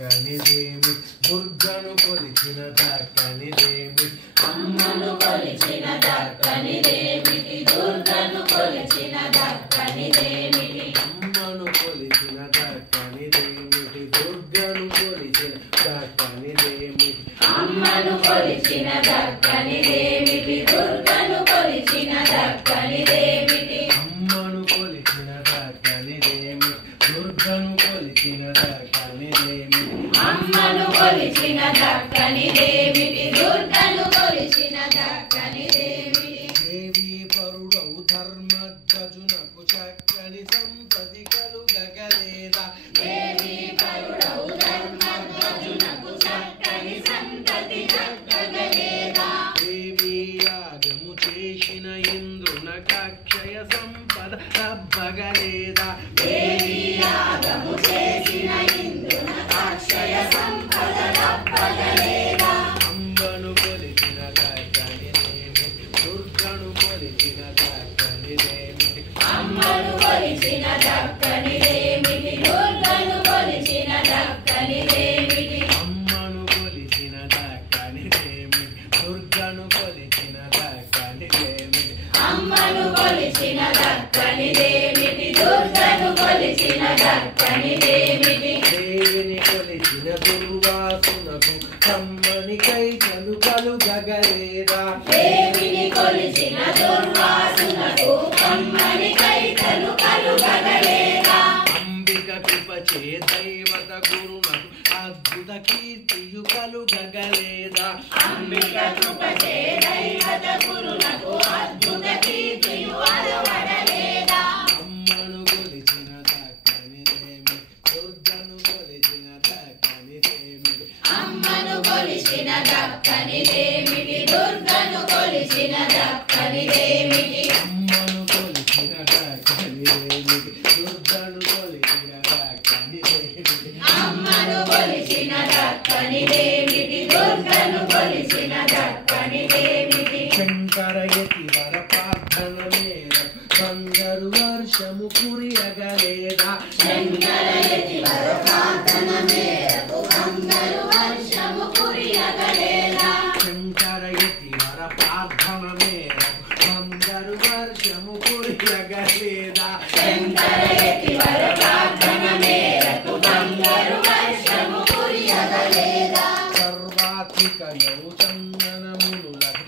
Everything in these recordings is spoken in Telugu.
కనిదేమి దుర్గను కొలిచిన దక్కనిదేమి అమ్మను కొలిచిన దక్కనిదేమిటి దుర్గను కొలిచిన దక్కనిదేమిటి అమ్మను కొలిచిన దక్కనిదేమిటి దుర్గను కొలిచిన దక్కనిదేమిటి అమ్మను కొలిచిన దక్కనిదేమిటి దుర్గను కొలిచిన దక్కనిదేమిటి అమ్మను కొలిచిన దక్కనిదేమి దుర్గను కొలిచిన దక్కనిదేమి అమ్మను కొలిచిన దక్కనిదేమిటి దుర్గను కొలిచిన దక్కనిదేమిటి దేవి పరుడవు ధర్మధ్వజునకు చక్కని సంపది కలుగగలేదా దేవి పరుడవు ధర్మధ్వజునకు చక్కని సంతతి దక్కగలేదా దేవి యాగము చేసిన ఇంద్రునకక్షయ సంపద లబ్బగలేదా దేవి యాగము చేసిన ఇంద్రునకక్షయ సంపద లబ్బగలేదా అమ్మను కొలిచిన దక్కనిదేమి దుర్గను కొలిచిన దక్కనిదేమి అమ్మను కొలిచిన దక్కనిదేమిటి దుర్గను కొలిచిన దక్కనిదేమిటి అమ్మను కొలిచిన దక్కనిదేమి దుర్గను కొలిచిన దక్కనిదేమి అమ్మను కొలిచిన దక్కనిదేమిటి దుర్గను కొలిచిన దక్కనిదేమిటి దేవిని కొలిచిన దుర్వాసునకు కమ్మని కైకలు కలుగగలేదా దేవిని కొలిచిన దుర్వాసునకు కమ్మని కైకలు కలుగగలేదా అంబిక కృపచే దైవత గురునకు అద్భుత కీర్తియు కలుగగలేదా అంబిక కృపచే దైవత గురునకు అద్భుత కీర్తియు అలవడలేదా అమ్మను కొలిచిన దక్కనిదేమి దుర్గను కొలిచిన దక్కనిదేమి అమ్మను కొలిచిన దక్కనిదేమిటి దుర్గను కొలిచిన దక్కనిదేమిటి అమ్మను కొలిచిన దక్కనిదేమి దుర్గను కొలిచిన దక్కనిదేమి అమ్మను కొలిచిన దక్కనిదేమిటి దుర్గను కొలిచిన దక్కనిదేమిటి శంకరయతి వర ప్రార్థన మేర బంగారు వర్షము కురియగలేదా శంకరయతి వర ప్రార్థన మేరకు బంగారు వర్షము కురియగలేదా శంకరయతి వర ప్రార్థన మేర బంగారు వర్షము కురియగలేదా శంకరయతి వర ప్రార్థన మేరకు బంగారు వర్షము కురియగలేదా సర్వాత్మిక యౌ చందనమునులకు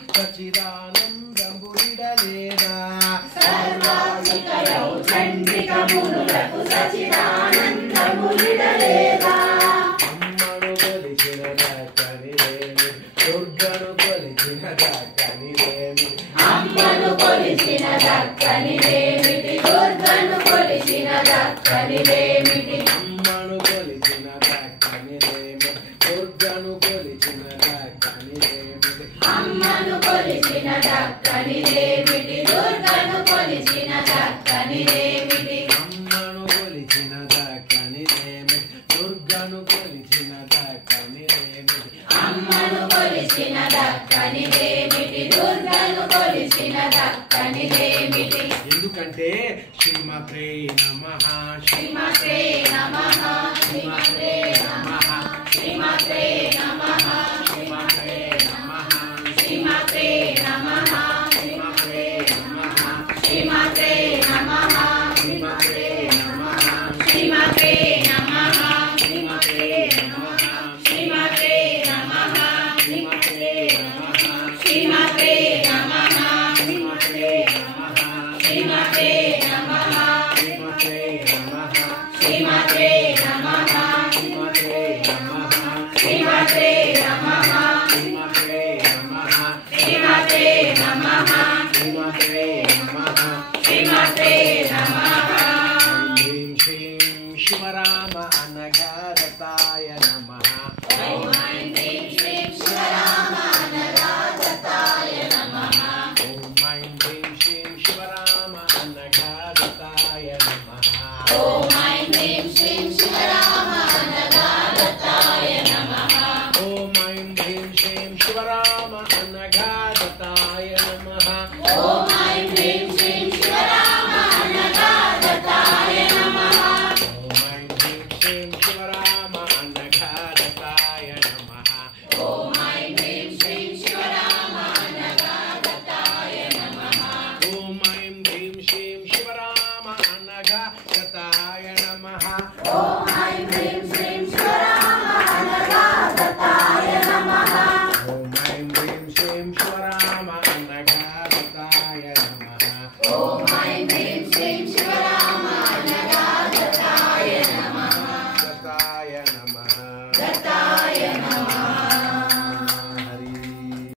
సచిదానందముడిడలేదా సర్వాధికయౌ చంద్రిక మునులకు సచిదానందములిడలేదా అమ్మను కొలిచిన దక్కనిదేమి దుర్గను కొలిచిన దక్కనిదేమి అమ్మను కొలిచిన దక్కనిదేమిటి దుర్గను కొలిచిన దక్కనిదేమిటి అమ్మను కొలిచిన దక్కనిదేమి దుర్గను కొలిచిన దక్కనిదేమి అమ్మను కొలిచిన దక్కనిదేమిటి దుర్గను కొలిచిన దక్కనిదేమిటి అమ్మను కొలిచిన దక్కనిదేమి దుర్గను కొలిచిన దక్కనిదేమి అమ్మను కొలిచిన దక్కనిదేమిటి దుర్గను కొలిచిన దక్కనిదేమిటి ఎందుకంటే శ్రీమాత్రే నమః శ్రీమతే నమః శ్రీమతే